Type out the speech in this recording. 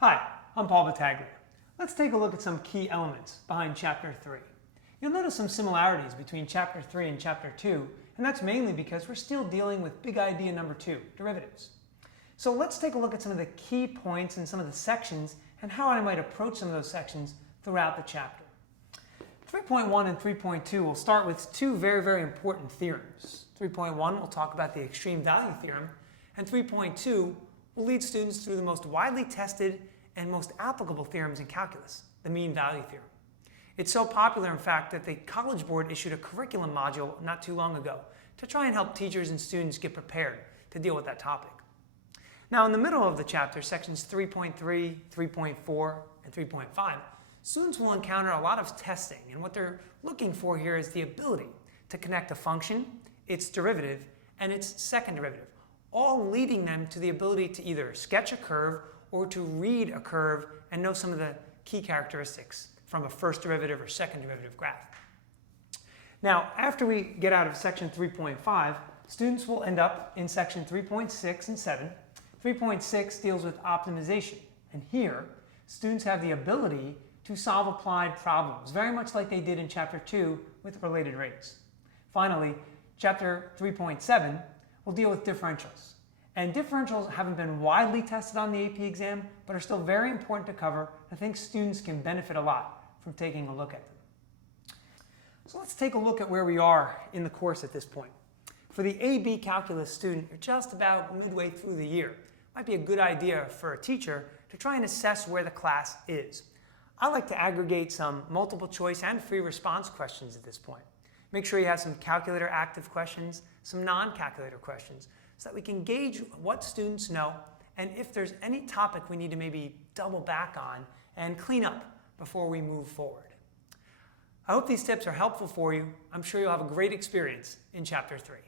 Hi, I'm Paul Battaglia. Let's take a look at some key elements behind Chapter 3. You'll notice some similarities between Chapter 3 and Chapter 2, and that's mainly because we're still dealing with big idea number 2, derivatives. So let's take a look at some of the key points in some of the sections and how I might approach some of those sections throughout the chapter. 3.1 and 3.2 will start with two very important theorems. 3.1 will talk about the extreme value theorem, and 3.2 will lead students through the most widely tested and most applicable theorems in calculus, the mean value theorem. It's so popular, in fact, that the College Board issued a curriculum module not too long ago to try and help teachers and students get prepared to deal with that topic. Now, in the middle of the chapter, sections 3.3, 3.4, and 3.5, students will encounter a lot of testing, and what they're looking for here is the ability to connect a function, its derivative, and its second derivative, all leading them to the ability to either sketch a curve or to read a curve and know some of the key characteristics from a first derivative or second derivative graph. Now, after we get out of section 3.5, students will end up in section 3.6 and 7. 3.6 deals with optimization, and here, students have the ability to solve applied problems, very much like they did in Chapter 2 with related rates. Finally, Chapter 3.7 will deal with differentials. And differentials haven't been widely tested on the AP exam, but are still very important to cover. I think students can benefit a lot from taking a look at them. So let's take a look at where we are in the course at this point. For the AB Calculus student, you're just about midway through the year. Might be a good idea for a teacher to try and assess where the class is. I like to aggregate some multiple choice and free response questions at this point. Make sure you have some calculator active questions, some non-calculator questions, so that we can gauge what students know and if there's any topic we need to maybe double back on and clean up before we move forward. I hope these tips are helpful for you. I'm sure you'll have a great experience in Chapter 3.